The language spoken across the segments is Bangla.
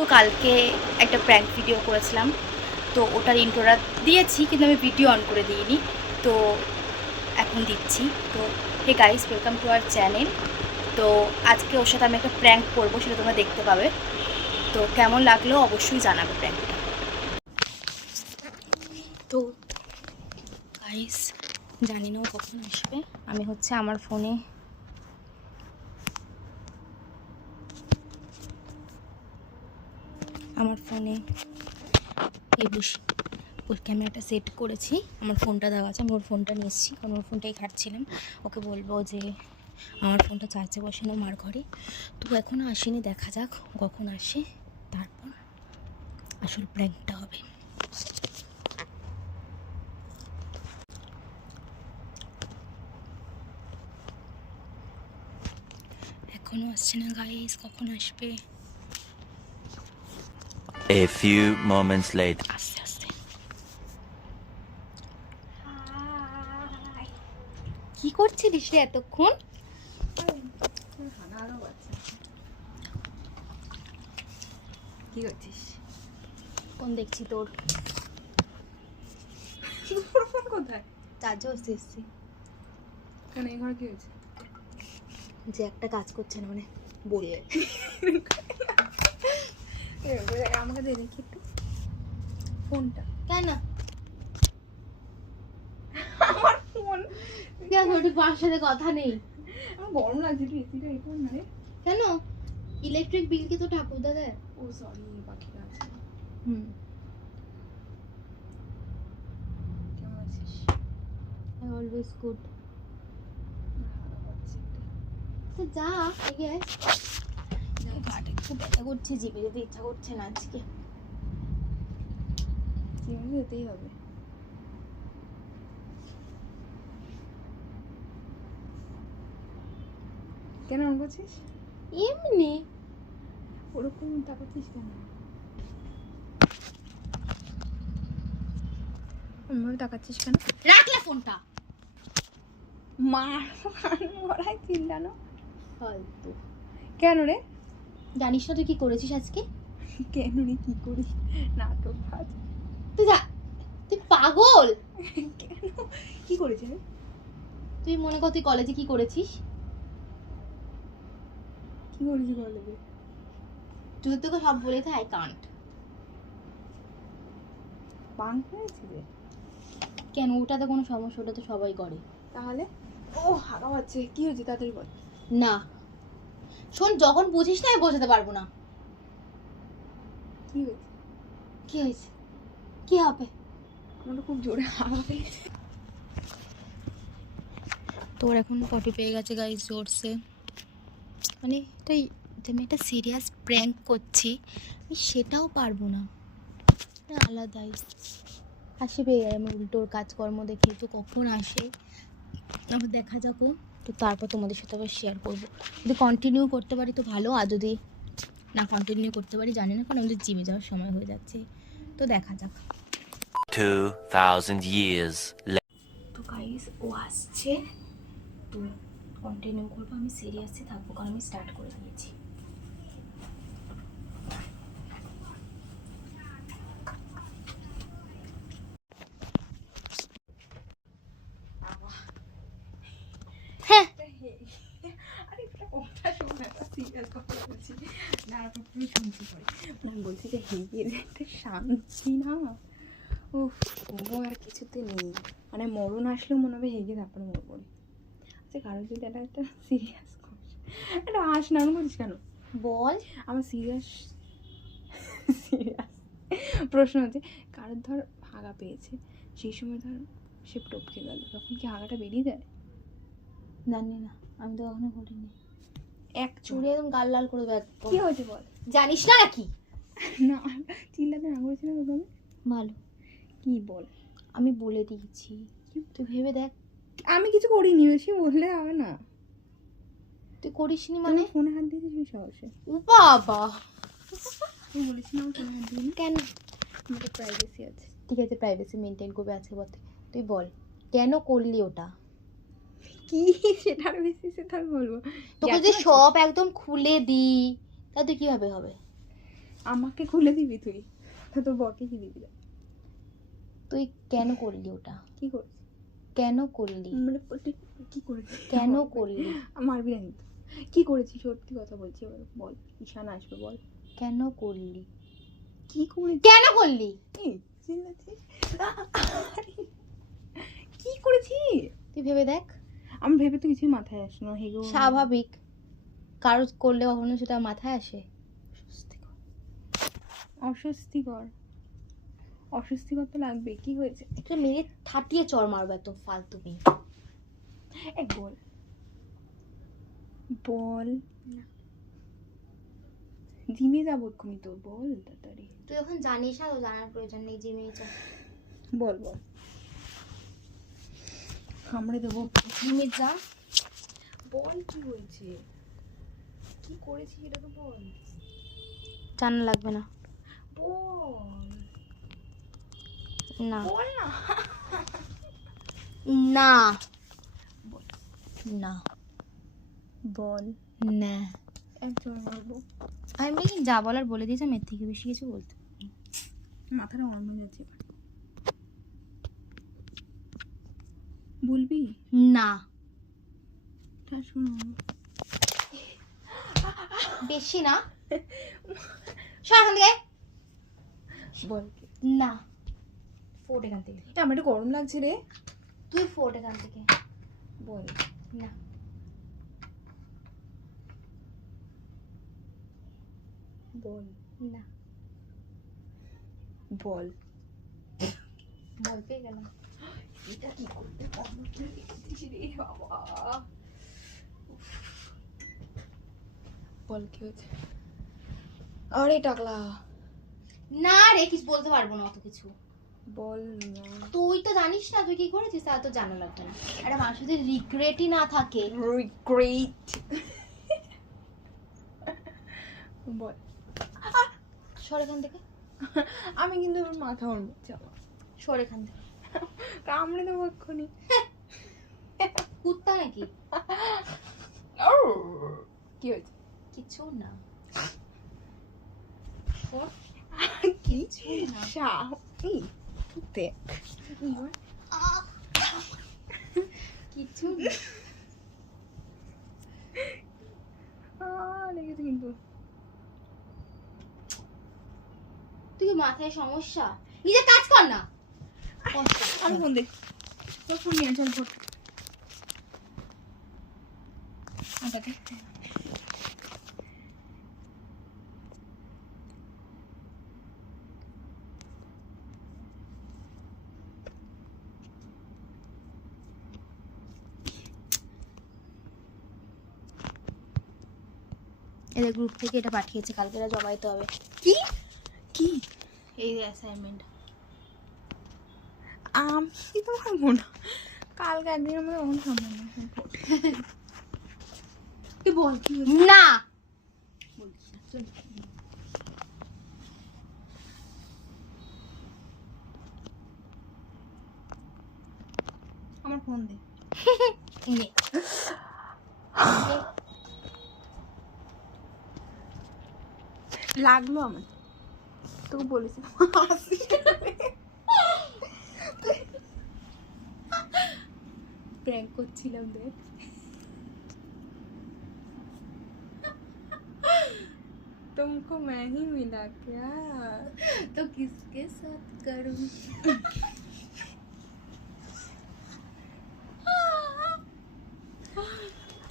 তো কালকে একটা প্র্যাঙ্ক ভিডিও করেছিলাম, তো ওটার ইন্ট্রোটা দিয়েছি কিন্তু আমি ভিডিও অন করে দিইনি, তো এখন দিচ্ছি। তো hey guys, welcome to our channel. তো আজকে ওর সাথে আমি একটা প্র্যাঙ্ক করবো, সেটা তোমরা দেখতে পাবে। তো কেমন লাগলো অবশ্যই জানাবে প্র্যাঙ্কটা। তো গাইস, জানি না ও কখন আসবে। আমি হচ্ছে আমার ফোনে এই ওর ক্যামেরাটা সেট করেছি, আমার ফোনটা দেওয়া আছে, আমি ওর ফোনটা নিয়ে এসেছি, কারণ ওর ফোনটাই ঘাটছিলাম। ওকে বলবো যে আমার ফোনটা চার্জে বসানো মার ঘরে। তো এখনও আসেনি, দেখা যাক কখন আসে, তারপর আসল প্র্যাঙ্কটা হবে। এখনও আসছে না গাইস, কখন আসবে? A few moments later. আস্তে আস্তে। কি করছিস রে এতক্ষণ? কি করছিস? কোন দেখছি তোর ফোন কোথায়? চার্জে বসতে এসছি। কেন এই ঘরে কি হয়েছে? যে একটা কাজ করছে না, মানে বলে আমাকে দিয়ে দেখি একটু ফোনটা। কেন আমার ফোন কেন ওটি পাঁচ সাথে কথা নেই? আমার গরম লাগছে, একটু এসিটা এই ফোন না রে। কেন? ইলেকট্রিক বিল কি তো ঠাকুরদা দেয়? ও সরি, পাখিটা আছে। কেমন আছিস? Always good. ভালো পাচ্ছি একটু। তো যা এগিয়ে আয়। গাটা একটু ব্যথা করছে, জিভে যেতে ইচ্ছা করছে না আজকে। জিমে যেতেই হবে। কেন অন করছিস? এমনি ওরকম তাকাচ্ছিস কেন? ওইভাবে তাকাচ্ছিস কেন? রাখলে ফোনটা। মার মরাই চিল্লানো ফালতু। কেন রে? জানিস না তুই কি করেছিস আজকে? কেন রে, কি করিস? নাটক ভাজ। তুই যা, তুই পাগল। কেন, কি করেছিস রে? তুই মনে কর তুই কলেজে কি করেছিস? কি করেছিস বলে? তুই তোকে সব বলে তো আই কান্ট। বাঙ্ক হয়েছে রে? কেন, ওটাতে কোনো সমস্যা? ওটা তো সবাই করে। তাহলে ও হাগা পাচ্ছে, কি হয়েছে তাড়াতাড়ি বল। না শোন, যখন বুঝিস না আমি বোঝাতে পারবো না। কি হয়েছে? কি হয়েছে? কি হবে? আমার খুব জোরে হাগা পেয়েছে। তোর এখন পটি পেয়ে গেছে গাইস জোরসে, মানে এটাই যে আমি একটা সিরিয়াস প্র্যাঙ্ক করছি, আমি সেটাও পারবো না। আলাদাই হাসি পেয়ে যায় আমার উল্টোর কাজকর্ম দেখে। তো কখন আসে আবার দেখা যাবো, তো তারপর তোমাদের সাথে আবার শেয়ার করবো। যদি কন্টিনিউ করতে পারি তো ভালো, আর যদি না কন্টিনিউ করতে পারি জানি না, কারণ আমাদের জিমে যাওয়ার সময় হয়ে যাচ্ছে। তো দেখা যাক। 2000 years later. তো গাইস ও আসছে, তো কন্টিনিউ করবো। আমি সিরিয়াসই থাকবো কারণ আমি স্টার্ট করে দিয়েছি। হ্যাঁ আরে একটা কথা শোন, একটা সিরিয়াস কথা বলছি না, তুই শুনছি পরে। আমি বলছি যে হেগের একটা শান্তি না, উফ ও আর কিছুতে নেই। মানে মরণ আসলেও মনে হবে হেগে তারপরে মরবো। আচ্ছা কারো যদি একটা সিরিয়াস একটা হাস না করিস কেন বল। আমার সিরিয়াস সিরিয়াস প্রশ্ন হচ্ছে, কারোর ধর হাগা পেয়েছে, সেই সময় ধর সে টপকে গেল, তখন কি হাগাটা বেরিয়ে যায়? জানি না, আমি তো কখনো করিনি। এক চুড়ি একদম গাল লাল করে দেয়। কি হয়েছে বল? জানিস না নাকি? না চিল্লাতে না করেছি না তোকে? ভালো, কি বল? আমি বলে দিয়েছি, তুই ভেবে দেখ। আমি কিছু করিনি, বেশি বললে হবে না। তুই করিসনি মানে মানে? ফোনে হাত দিয়েছিস তুই সাহসে? ও বাবা, তুই বলিস না আমার ফোনে হাত দিবি? কেন? আমার প্রাইভেসি আছে। ঠিক আছে, প্রাইভেসি মেনটেন করবে আজকে পর থেকে। তুই বল কেন করলি ওটা? কি সেটার বেসিসে তার বলবো? তোকে যে সব একদম খুলে দি, তাতে কিভাবে হবে? আমাকে খুলে দিবি তুই? তা তোর বরকে কি দিবি? তুই কেন করলি ওটা? কি করেছিস? কেন করলি? মানে তুই কি করেছিস? কেন করলি? মারবি না কিন্তু। কি করেছিস? সত্যি কথা বলছি, এবার বল। ঈশান আসবে, বল। কেন করলি? কি করেছিস? কেন করলি? এই, চিল্লাচ্ছিস? কি করেছিস? তুই ভেবে দেখ। আমি ভেবে তো কিছুই মাথায় আসে না। হেগো স্বাভাবিক, কারো করলে কখনো সেটা মাথায় আসে? অস্বস্তিকর, অস্বস্তিকর তো লাগবে। কি হয়েছে? একটা মেরে থাটিয়ে চড় মারবে তো ফালতু মেয়ে। এক বল, বল। জিমে যাবো এক্ষুনি, তো বল তাড়াতাড়ি। তুই এখন জানিস না, তো জানার প্রয়োজন নেই। জিমে যা, বল বল। কামড়ে দেবো। জিমে যা। বল কি হয়েছে, কি করেছিস এটা তো বল। জানা লাগবে না। বল না বল না। না না বল। না। একজন মারবো। আমি যা বলার বলে দিয়েছি, আমি এর থেকে বেশি কিছু বলতে পারি না। মাথাটা গরম হয়ে যাচ্ছে। বলবি না। তা শোনো, বেশি না। সর এখান থেকে। বল। না, ফোট এখান থেকে। আমার একটু গরম লাগছে রে। তুই ফোট এখান থেকে। বল। না। বল। না। বল। বল পেয়ে গেলাম। এটা কি করতে পারছিস রে বাবা? বল কি হয়েছে? আরে টাকলা। না রে, কিছু বলতে পারবো না অত কিছু। বল না। তুই তো জানিস না তুই কি করেছিস, তা তো জানা লাগবে না। একটা মানুষের যদি রিগ্রেটই না থাকে। রিগ্রেট। বল। সর এখান থেকে। আমি কিন্তু এবার মাথা ওর মধ্যে আমার। সর এখান থেকে। কামড়ে দেবো এক্ষুনি। কুত্তা নাকি? কি হয়েছে? কিছু না। সর। কিছু না। এই তুই দেখ। কিছু না। লেগেছে কিন্তু। তুই কি মাথায় সমস্যা? নিজে কাজ কর না। আমি ফোন দেখ। তোর ফোন নিয়ে চল ফোন। আটাতে এদের গ্রুপ থেকে এটা পাঠিয়েছে, কালকে এটা জমা দিতে হবে। কি কি এই অ্যাসাইনমেন্ট। আমি তো পারবো না, কালকে একদিনের মধ্যে অন সম্ভব না। তুই বল কি হয়েছে? না। বলছিস না, চল। আমার ফোন দে। নে। লাগলো আমার, তোকে বলেছি প্র্যাঙ্ক করছিলাম দেখ। तुमको मैं ही मिला क्या? तो किसके साथ करूं?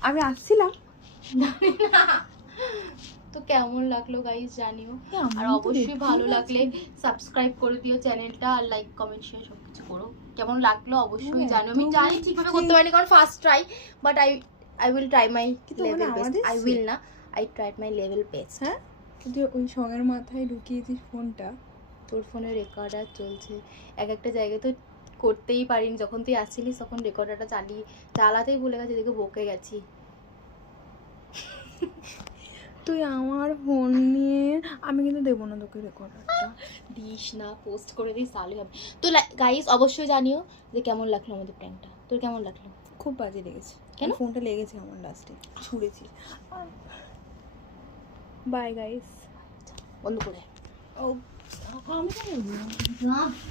আমি আসছিলাম। জানি না তো কেমন লাগলো গাইস জানিও। আর অবশ্যই ভালো লাগলে সাবস্ক্রাইব করে দিও চ্যানেলটা, আর লাইক কমেন্ট শেয়ার সবকিছু করো। কেমন লাগলো অবশ্যই জানিও। আমি জানি ঠিকভাবে করতে পারিনি কারণ first try, but I will try my level best. I will না, I tried my level best. হ্যাঁ, তুই ওই সঙ্গের মাথায় ঢুকিয়েছিস ফোনটা। তোর ফোনে রেকর্ডার চলছে, এক একটা জায়গায় তো করতেই পারিনি। যখন তুই আসছিলিস তখন রেকর্ডারটা চালাতেই ভুলে গেছি, দেখে বকে গেছি। তুই আমার ফোন নিয়ে, আমি কিন্তু দেবো না তোকে রেকর্ডারটা। দিস না, পোস্ট করে দিস তাহলে হবে। তো গাইস অবশ্যই জানিও যে কেমন লাগলো আমাদের প্র্যাঙ্কটা। তোর কেমন লাগলো? খুব বাজে লেগেছে। কেন? ফোনটা লেগেছে আমার লাস্টে, ছুঁড়েছি। Bye guys. বন্ধ করে। ও আমি তো নেবো